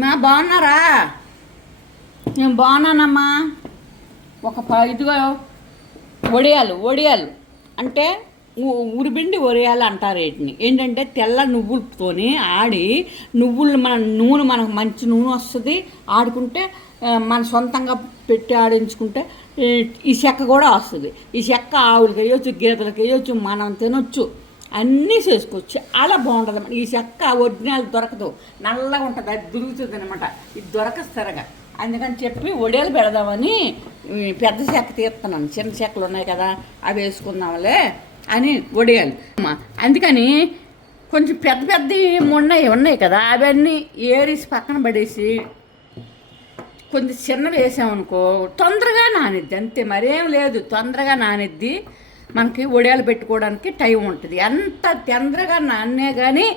మా బాగున్నారా? నేను బాగున్నానమ్మా. ఒక ఇదిగో వడియాలు వడియాలు అంటే ఉరిబిండి ఒరియాలు వడియాలు అంటారు వీటిని. ఏంటంటే తెల్ల నువ్వులతోని ఆడి నువ్వులు మన నూనె మనకు మంచి నూనె వస్తుంది. ఆడుకుంటే మన సొంతంగా పెట్టి ఆడించుకుంటే ఈ చెక్క కూడా వస్తుంది. ఈ చెక్క ఆవులకి వేయొచ్చు గీతలకి వేయొచ్చు మనం తినొచ్చు. అన్నీ చేసుకోవచ్చు చాలా బాగుంటుంది అన్నమాట ఈ చెక్క ఒరిజినల్ దొరకదు. నల్లగా ఉంటుంది అది దొరుకుతుంది అనమాట ఇది దొరకదు సరగా. అందుకని చెప్పి ఒడేలు పెడదామని పెద్ద చెక్క తీస్తున్నాను. చిన్న చెక్కలు ఉన్నాయి కదా అవి వేసుకుందాంలే అని ఒడియాలు. అందుకని కొంచెం పెద్ద పెద్ద ఉన్నాయి ఉన్నాయి కదా అవన్నీ ఏరిసి పక్కన పడేసి కొంచెం చిన్నవి వేసామనుకో తొందరగా నానిద్ది. అంతే మరేం లేదు తొందరగా నానిద్ది. మనకి ఒడియాలు పెట్టుకోవడానికి టైం ఉంటుంది. ఎంత తొందరగా నాన్నే కానీ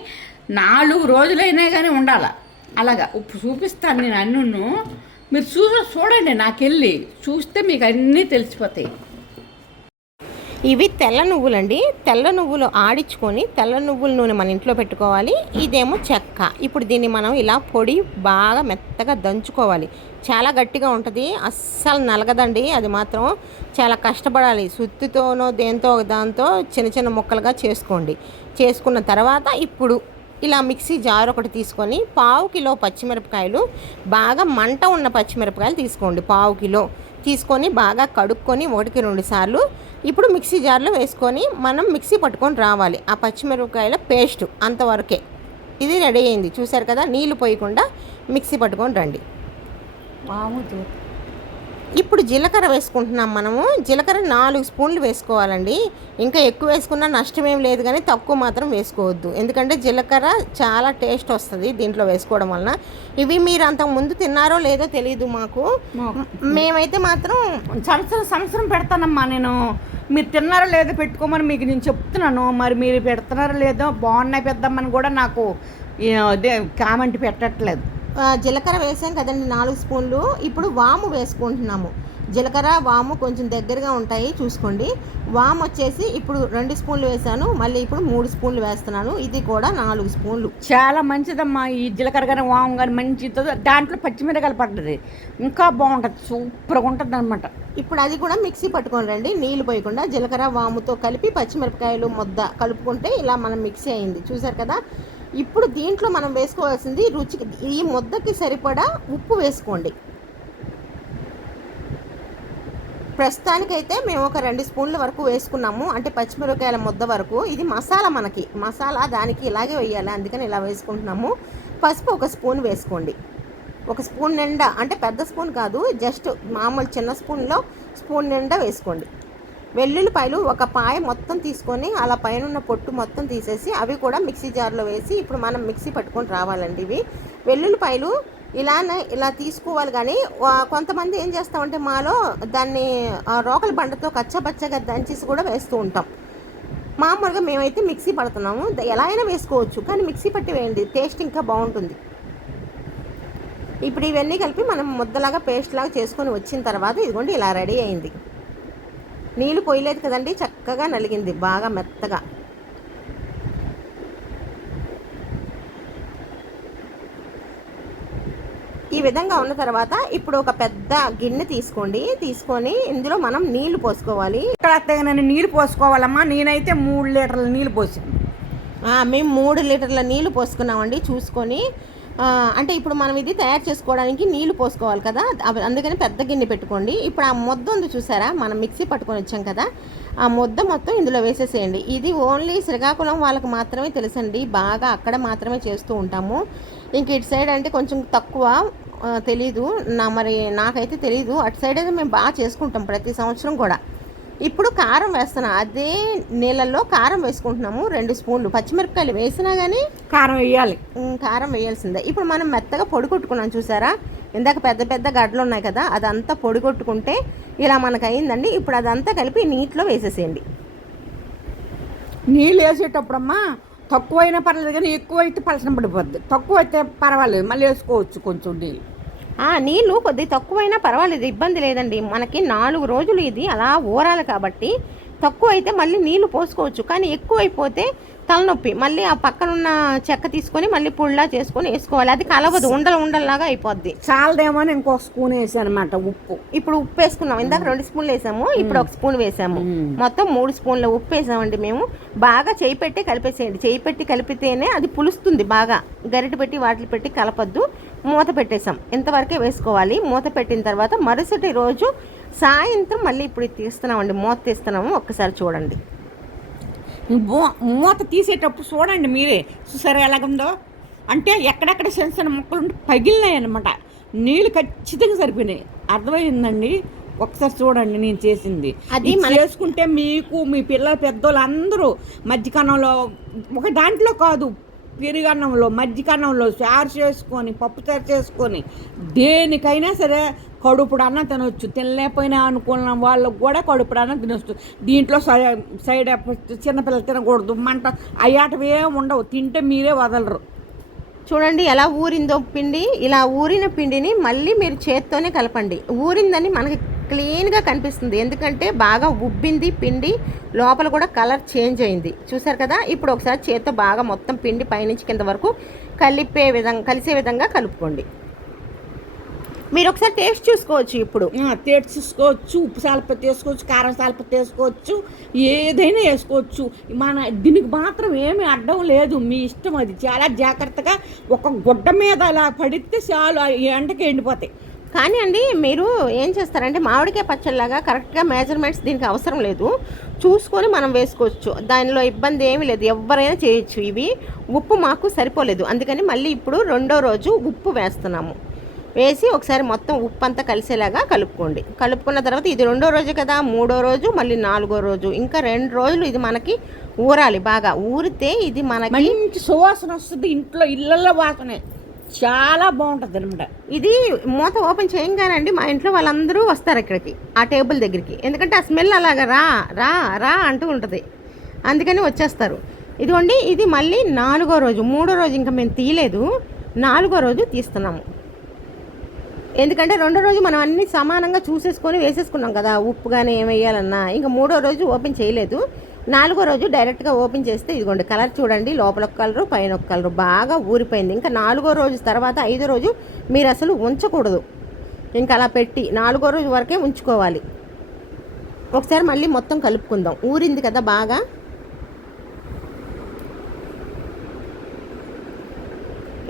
నాలుగు రోజులైనా కానీ ఉండాల. అలాగా ఉప్పు చూపిస్తాను నేను అన్నును. మీరు చూ చూడండి నాకెళ్ళి. చూస్తే మీకు అన్నీ తెలిసిపోతాయి. ఇవి తెల్ల నువ్వులండి. తెల్ల నువ్వులు ఆడించుకొని తెల్ల నువ్వుల నూనె మన ఇంట్లో పెట్టుకోవాలి. ఇదేమో చెక్క. ఇప్పుడు దీన్ని మనం ఇలా పొడి బాగా మెత్తగా దంచుకోవాలి. చాలా గట్టిగా ఉంటుంది. అస్సలు నలగదండి. అది మాత్రం చాలా కష్టపడాలి. సుత్తితోనో దేంతో దాంతో చిన్న చిన్న ముక్కలుగా చేసుకోండి. చేసుకున్న తర్వాత ఇప్పుడు ఇలా మిక్సీ జార్ ఒకటి తీసుకొని పావు కిలో పచ్చిమిరపకాయలు బాగా మంట ఉన్న పచ్చిమిరపకాయలు తీసుకోండి. పావు కిలో. తీసుకొని బాగా కడుక్కొని ఒకటికి రెండు సార్లు ఇప్పుడు మిక్సీ జార్లో వేసుకొని మనం మిక్సీ పట్టుకొని రావాలి. ఆ పచ్చిమిరపకాయల పేస్ట్ అంతవరకే. ఇది రెడీ అయింది. చూసారు కదా? నీళ్ళు పోయకుండా మిక్సీ పట్టుకొని రండి. ఇప్పుడు జీలకర్ర వేసుకుంటున్నాం మనము. జీలకర్ర నాలుగు స్పూన్లు వేసుకోవాలండి. ఇంకా ఎక్కువ వేసుకున్నా నష్టం ఏం లేదు కానీ తక్కువ మాత్రం వేసుకోవద్దు. ఎందుకంటే జీలకర్ర చాలా టేస్ట్ వస్తుంది దీంట్లో వేసుకోవడం వలన. ఇవి మీరు అంతకు ముందు తిన్నారో లేదో తెలియదు మాకు. మేమైతే మాత్రం సంవత్సరం సంవత్సరం పెడతానమ్మా నేను. మీరు తిన్నారో లేదో పెట్టుకోమని మీకు నేను చెప్తున్నాను. మరి మీరు పెడుతున్నారో లేదో బాగున్నాయి పెద్దమ్మని కూడా నాకు కామెంట్ పెట్టట్లేదు. జీలకర్ర వేసాం కదండి నాలుగు స్పూన్లు. ఇప్పుడు వాము వేసుకుంటున్నాము. జీలకర్ర వాము కొంచెం దగ్గరగా ఉంటాయి చూసుకోండి. వాము వచ్చేసి ఇప్పుడు రెండు స్పూన్లు వేసాను మళ్ళీ ఇప్పుడు మూడు స్పూన్లు వేస్తున్నాను. ఇది కూడా నాలుగు స్పూన్లు. చాలా మంచిదమ్మా ఈ జీలకర్ర కానీ వాము కానీ మంచి దాంట్లో పచ్చిమిరకాయలు పడ్డది. ఇంకా బాగుంటుంది సూపర్గా ఉంటుంది అనమాట ఇప్పుడు అది కూడా మిక్సీ పట్టుకొని రండి నీళ్ళు పోయకుండా జీలకర్ర వాముతో కలిపి పచ్చిమిరపకాయలు ముద్ద కలుపుకుంటే ఇలా మనం మిక్సీ అయింది. చూసారు కదా? ఇప్పుడు దీంట్లో మనం వేసుకోవాల్సింది రుచికి ఈ ముద్దకి సరిపడా ఉప్పు వేసుకోండి. ప్రస్తుతానికైతే మేము ఒక రెండు స్పూన్ల వరకు వేసుకున్నాము అంటే పచ్చిమిరపకాయల ముద్ద వరకు. ఇది మసాలా మనకి మసాలా దానికి ఇలాగే వేయాలి అందుకని ఇలా వేసుకుంటున్నాము. పసుపు ఒక స్పూన్ వేసుకోండి. ఒక స్పూన్ నిండా అంటే పెద్ద స్పూన్ కాదు జస్ట్ మామూలు చిన్న స్పూన్లో స్పూన్ నిండా వేసుకోండి. వెల్లుల్లిపాయలు ఒక పాయ మొత్తం తీసుకొని అలా పైన ఉన్న పొట్టు మొత్తం తీసేసి అవి కూడా మిక్సీ జార్లో వేసి ఇప్పుడు మనం మిక్సీ పట్టుకొని రావాలండి ఇవి. వెల్లుల్లిపాయలు ఇలానే ఇలా తీసుకోవాలి కానీ కొంతమంది ఏం చేస్తామంటే మాలో దాన్ని ఆ, రోకల బండతో కచ్చబచ్చగా దంచేసి కూడా వేస్తూ ఉంటాం. మామూలుగా మేమైతే మిక్సీ పడుతున్నాము. ఎలా అయినా వేసుకోవచ్చు కానీ మిక్సీ పట్టి వేయండి టేస్ట్ ఇంకా బాగుంటుంది. ఇప్పుడు ఇవన్నీ కలిపి మనం ముద్దలాగా పేస్ట్ లాగా చేసుకొని వచ్చిన తర్వాత ఇదిగోండి ఇలా రెడీ అయింది. నీళ్ళు పోయలేదు కదండి చక్కగా నలిగింది బాగా మెత్తగా. ఈ విధంగా ఉన్న తర్వాత ఇప్పుడు ఒక పెద్ద గిన్నె తీసుకోండి. తీసుకొని ఇందులో మనం నీళ్ళు పోసుకోవాలి. ఇక్కడ నేను నీళ్ళు పోసుకోవాలమ్మా. నేనైతే మూడు లీటర్ల నీళ్ళు పోసాను. మేము మూడు లీటర్ల నీళ్ళు పోసుకున్నామండి. చూసుకొని అంటే ఇప్పుడు మనం ఇది తయారు చేసుకోవడానికి నీళ్ళు పోసుకోవాలి కదా అందుకని పెద్ద గిన్నె పెట్టుకోండి. ఇప్పుడు ఆ మొద్ద ఉంది చూసారా? మనం మిక్సీ పట్టుకొని వచ్చాం కదా ఆ ముద్ద మొత్తం ఇందులో వేసేసేయండి. ఇది ఓన్లీ శ్రీకాకుళం వాళ్ళకి మాత్రమే తెలుసండి బాగా అక్కడ మాత్రమే చేస్తూ ఉంటాము. ఇంక ఇటు సైడ్ అంటే కొంచెం తక్కువ తెలీదు. నా మరి నాకైతే తెలీదు. అటు సైడ్ అయితే మేము బాగా చేసుకుంటాం ప్రతి సంవత్సరం కూడా. ఇప్పుడు కారం వేస్తున్నాం. అదే నీళ్ళల్లో కారం వేసుకుంటున్నాము. రెండు స్పూన్లు. పచ్చిమిరపకాయలు వేసినా కానీ కారం వేయాలి. కారం వేయాల్సిందే. ఇప్పుడు మనం మెత్తగా పొడి కొట్టుకున్నాం చూసారా? ఇందాక పెద్ద పెద్ద గడ్డలు ఉన్నాయి కదా అదంతా పొడి కొట్టుకుంటే ఇలా మనకు అయిందండి ఇప్పుడు అదంతా కలిపి నీటిలో వేసేసేయండి. నీళ్ళు వేసేటప్పుడమ్మా తక్కువ అయినా పర్లేదు కానీ ఎక్కువ అయితే పలసన పడిపోద్ది. తక్కువ అయితే పర్వాలేదు. మళ్ళీ వేసుకోవచ్చు కొంచెం నీళ్ళు. నీళ్ళు కొద్దిగా తక్కువైనా పర్వాలేదు ఇబ్బంది లేదండి. మనకి నాలుగు రోజులు ఇది అలా ఊరాలి కాబట్టి తక్కువ అయితే మళ్ళీ నీళ్ళు పోసుకోవచ్చు. కానీ ఎక్కువ అయిపోతే తలనొప్పి. మళ్ళీ ఆ పక్కనున్న చెక్క తీసుకొని మళ్ళీ పుల్లా చేసుకొని వేసుకోవాలి. అది కలవదు. ఉండలు ఉండల్లాగా అయిపోద్ది. చాలదేమో అని ఇంకో స్పూన్ వేసాను అనమాట ఉప్పు. ఇప్పుడు ఉప్పు వేసుకున్నాం. ఇందాక రెండు స్పూన్లు వేసాము ఇప్పుడు ఒక స్పూన్ వేసాము. మొత్తం మూడు స్పూన్ల ఉప్పు వేసామండి మేము. బాగా చేయి పెట్టి కలిపేసేయండి. చేయి పెట్టి కలిపితేనే అది పులుస్తుంది బాగా. గరిటె పెట్టి వాటిని పెట్టి కలపద్దు. మూత పెట్టేసాం ఇంతవరకే వేసుకోవాలి. మూత పెట్టిన తర్వాత మరుసటి రోజు సాయంత్రం మళ్ళీ ఇప్పుడు తీస్తున్నామండి. మూత తీస్తున్నాము. ఒక్కసారి చూడండి. మూ- మూత తీసేటప్పుడు చూడండి మీరే. చూసారా ఎలాగుందో? అంటే ఎక్కడెక్కడ సెన్సర్ ముక్కలు పగిలినాయి అనమాట నీళ్ళు ఖచ్చితంగా సరిపోయినాయి. అర్థమైందండి? ఒకసారి చూడండి నేను చేసింది. అది చేసుకుంటే మీకు మీ పిల్లల పెద్దోళ్ళు అందరూ మధ్యకాలంలో ఒక దాంట్లో కాదు పెరుగన్నంలో మజ్జిగన్నంలో చారు చేసుకొని పప్పు చారు చేసుకొని దేనికైనా సరే కడుపుడు అన్న తినొచ్చు. తినలేకపోయినా అనుకున్న వాళ్ళకు కూడా కడుపుడు తినొచ్చు. దీంట్లో సై- సైడ్ ఎఫెక్ట్ చిన్నపిల్లలు తినకూడదు. మంట అయ్యాటవి ఏం ఉండవు. తింటే మీరే వదలరు. చూడండి ఎలా ఊరిందో పిండి. ఇలా ఊరిన పిండిని మళ్ళీ మీరు చేత్తోనే కలపండి. ఊరిందని మనకి క్లీన్గా కనిపిస్తుంది. ఎందుకంటే బాగా ఉబ్బింది పిండి లోపల కూడా కలర్ చేంజ్ అయింది. చూసారు కదా? ఇప్పుడు ఒకసారి చేత్తో బాగా మొత్తం పిండి పైనుంచి కింద వరకు కలిపే విధంగా కలిసే విధంగా కలుపుకోండి. మీరు ఒకసారి టేస్ట్ చూసుకోవచ్చు ఇప్పుడు. తేటి తీసుకోవచ్చు ఉప్పు సాలపత్తి వేసుకోవచ్చు కారం సాలపత్తి వేసుకోవచ్చు ఏదైనా వేసుకోవచ్చు. మన దీనికి మాత్రం ఏమీ అడ్డం లేదు. మీ ఇష్టం అది. చాలా జాగ్రత్తగా ఒక గుడ్డ మీద అలా పడితే చాలు. ఎండకి ఎండిపోతాయి. కానీ అండి మీరు ఏం చేస్తారంటే మామిడికాయ పచ్చడిలాగా కరెక్ట్గా మెజర్మెంట్స్ దీనికి అవసరం లేదు. చూసుకొని మనం వేసుకోవచ్చు. దానిలో ఇబ్బంది ఏమీ లేదు. ఎవరైనా చేయొచ్చు ఇవి. ఉప్పు మాకు సరిపోలేదు. అందుకని మళ్ళీ ఇప్పుడు రెండో రోజు ఉప్పు వేస్తున్నాము. వేసి ఒకసారి మొత్తం ఉప్పు అంతా కలిసేలాగా కలుపుకోండి. కలుపుకున్న తర్వాత ఇది రెండో రోజు కదా మూడో రోజు మళ్ళీ నాలుగో రోజు. ఇంకా రెండు రోజులు ఇది మనకి ఊరాలి బాగా. ఊరితే ఇది మనకి మంచి సువాసన వస్తుంది ఇంట్లో ఇళ్ళల్లో వాసనే చాలా బాగుంటుంది అనమాట. ఇది మూత ఓపెన్ చేయంగానండి మా ఇంట్లో వాళ్ళందరూ వస్తారు ఇక్కడికి ఆ టేబుల్ దగ్గరికి. ఎందుకంటే ఆ స్మెల్ అలాగా రా రా రా అంటూ ఉంటుంది. అందుకని వచ్చేస్తారు. ఇదిగోండి ఇది మళ్ళీ నాలుగో రోజు మూడో రోజు ఇంకా మేము తీయలేదు. నాలుగో రోజు తీస్తున్నాము. ఎందుకంటే రెండో రోజు మనం అన్ని సమానంగా చూసేసుకొని వేసేసుకున్నాం కదా ఉప్పు కానీ ఏం వేయాలన్నా. ఇంకా మూడో రోజు ఓపెన్ చేయలేదు. నాలుగో రోజు డైరెక్ట్గా ఓపెన్ చేస్తే ఇదిగోండి కలర్ చూడండి లోపల ఒక కలరు పైన ఒక కలరు బాగా ఊరిపోయింది. ఇంకా నాలుగో రోజు తర్వాత ఐదో రోజు మీరు అసలు ఉంచకూడదు. ఇంకా అలా పెట్టి నాలుగో రోజు వరకే ఉంచుకోవాలి. ఒకసారి మళ్ళీ మొత్తం కలుపుకుందాం. ఊరింది కదా బాగా.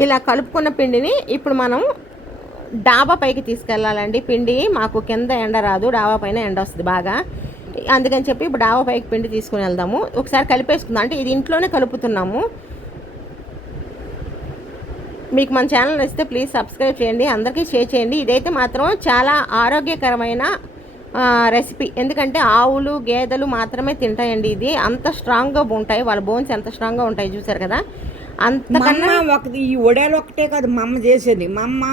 ఇలా కలుపుకున్న పిండిని ఇప్పుడు మనం డాబా పైకి తీసుకెళ్ళాలండి. పిండి మాకు కింద ఎండ రాదు డాబా పైన ఎండ వస్తుంది బాగా. అందుకని చెప్పి ఇప్పుడు ఆవ పైకి పిండి తీసుకుని వెళ్దాము. ఒకసారి కలిపేసుకుందాం. అంటే ఇది ఇంట్లోనే కలుపుతున్నాము. మీకు మన ఛానల్ నచ్చితే ప్లీజ్ సబ్స్క్రైబ్ చేయండి. అందరికీ షేర్ చేయండి. ఇదైతే మాత్రం చాలా ఆరోగ్యకరమైన రెసిపీ. ఎందుకంటే ఆవులు గేదెలు మాత్రమే తింటాయండి ఇది. అంత స్ట్రాంగ్గా ఉంటాయి. వాళ్ళ బోన్స్ ఎంత స్ట్రాంగ్గా ఉంటాయి చూసారు కదా? అంతకన్నా అమ్మ ఒకటి ఈ ఒడేలు ఒకటే కాదు మా అమ్మ చేసేది. మా అమ్మ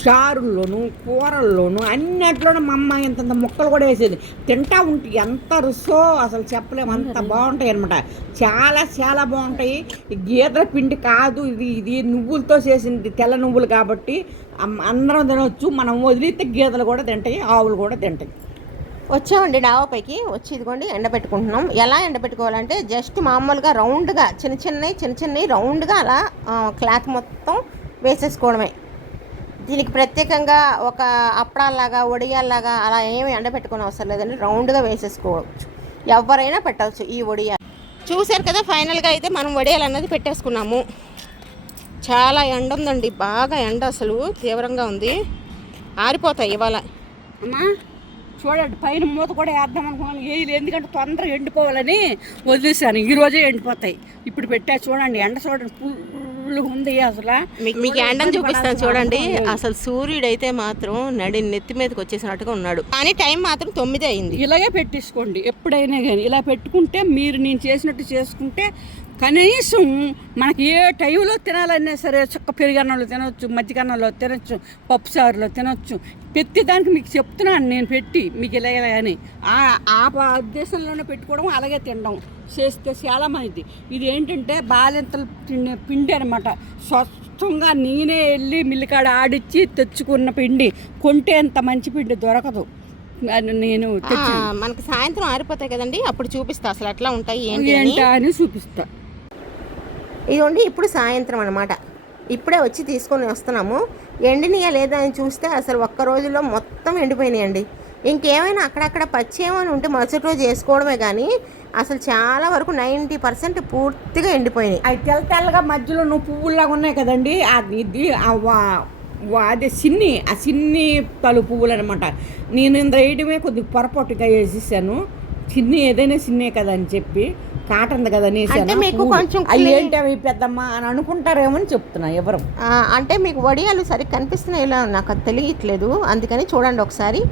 చారుల్లోను కూరల్లోను అన్నిట్లోనూ మా అమ్మ ఇంత ముక్కలు కూడా వేసేది. తింటా ఉంటే ఎంత రుసో అసలు చెప్పలేము. అంత బాగుంటాయి అనమాట చాలా చాలా బాగుంటాయి. గీతల పిండి కాదు ఇది ఇది నువ్వులతో చేసింది తెల్ల నువ్వులు కాబట్టి అందరం తినవచ్చు మనం వదిలితే గీతలు కూడా తింటాయి ఆవులు కూడా తింటాయి. వచ్చామండి డాబా పైకి వచ్చి ఇదిగోండి ఎండబెట్టుకుంటున్నాం ఎలా ఎండబెట్టుకోవాలంటే జస్ట్ మామూలుగా రౌండ్గా చిన్న చిన్నవి చిన్న చిన్నవి రౌండ్గా అలా క్లాత్ మొత్తం వేసేసుకోవడమే. దీనికి ప్రత్యేకంగా ఒక అప్పడాల్లాగా వడియాల్లాగా అలా ఏమి ఎండబెట్టుకునే అవసరం లేదండి. రౌండ్గా వేసేసుకోవచ్చు. ఎవరైనా పెట్టవచ్చు ఈ వడియాలు చూశారు కదా ఫైనల్గా అయితే మనం వడియాలు అన్నది పెట్టేసుకున్నాము. చాలా ఎండ ఉందండి బాగా ఎండ అసలు తీవ్రంగా ఉంది. ఆరిపోతాయి ఇవాళ. అమ్మా చూడండి పైన మూత కూడా వేద్దాం అనుకున్నాను. వేయలేదు ఎందుకంటే తొందరగా ఎండిపోవాలని వదిలేసాను ఈరోజే ఎండిపోతాయి. ఇప్పుడు పెట్టా చూడండి ఎండ చూడండి ఫుల్ ఉంది అసలు. మీకు ఎండని చూపిస్తాను చూడండి. అసలు సూర్యుడు అయితే మాత్రం నడి నెత్తి మీదకి వచ్చేసినట్టుగా ఉన్నాడు. కానీ టైం మాత్రం తొమ్మిది అయింది. ఇలాగే పెట్టేసుకోండి. ఎప్పుడైనా కానీ ఇలా పెట్టుకుంటే మీరు నేను చేసినట్టు చేసుకుంటే కనీసం మనకి ఏ టైంలో తినాలన్నా సరే చుక్క పెరుగన్నంలో తినొచ్చు మజ్జిగన్నంలో తినొచ్చు పప్పు చారులో తినొచ్చు. ప్రతి దానికి మీకు చెప్తున్నాను నేను పెట్టి మీకు ఇలా ఇలా అని. ఆ ఉద్దేశంలోనే పెట్టుకోవడం అలాగే తినడం చేస్తే చాలా మంచిది. ఇది ఏంటంటే బాలింతలు పిండి పిండి అనమాట స్వచ్ఛంగా నేనే వెళ్ళి మిల్లికాడ ఆడిచ్చి తెచ్చుకున్న పిండి కొంటే అంత మంచి పిండి దొరకదు. నేను మనకి సాయంత్రం ఆరిపోతాయి కదండి అప్పుడు చూపిస్తా అసలు ఎట్లా ఉంటాయి ఏంటా అని చూపిస్తా. ఇదిగోండి ఇప్పుడు సాయంత్రం అనమాట ఇప్పుడే వచ్చి తీసుకొని వస్తున్నాము. ఎండినయా లేదా అని చూస్తే అసలు ఒక్క రోజులో మొత్తం ఎండిపోయినాయండి. ఇంకేమైనా అక్కడక్కడ పచ్చి ఉంటే మరుసటి రోజు వేసుకోవడమే కానీ అసలు చాలా వరకు నైంటీ పర్సెంట్ పూర్తిగా ఎండిపోయినాయి. అవి తెల్ల తెల్లగా మధ్యలో నువ్వు పువ్వుల్లాగా ఉన్నాయి కదండి అది ఇది వా అదే సిన్ని ఆ సిన్ని తలు పువ్వులు అనమాట నేను ఇంత వేయడమే కొద్దిగా పొరపాటుగా వేసేసాను. చిన్ని ఏదైనా సిన్నే కదా అని చెప్పి. కాటన్ కదా అంటే మీకు కొంచెం ఏంటి అవి పెద్దమ్మ అని అనుకుంటారేమో అని చెప్తున్నా ఎవరు? అంటే మీకు వడియాలు సరిగ్గా కనిపిస్తున్నాయి ఇలా నాకు అది తెలియట్లేదు. అందుకని చూడండి ఒకసారి.